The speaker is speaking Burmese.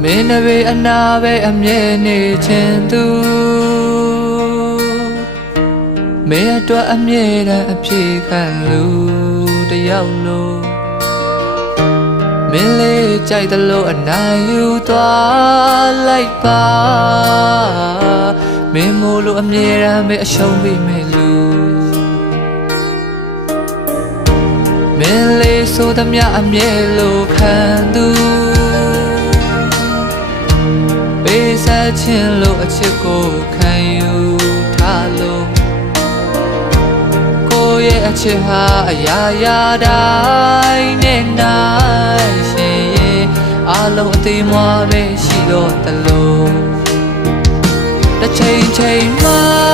မင်းနဘေးအနာပဲအမြဲနေချင်သူမင်းအတွက်အမြဲတမ်းအပြေခံလူတယောက်လို့မင်းလေးကြိုက်တယ်လို့အနိုင်ယူသွားလိုက်ပါမင်းမို့လို့အမြဲတမ်းပဲအရှုံးပေးမယ်လူမင်းလေးဆိုသမျှအမြဲလို့ခံသူပေးဆက်ခြင်းလို့အချစ်ကိုခံယူထားလို့ကိုယ့်ရဲ့အချစ်ဟာအရာရာတိုင်းနဲ့နိုင်ရှင်ရဲ့အလုံးအသေးမွားပဲရှိတော့တလို့တစ်ချိန်ချိန်မှ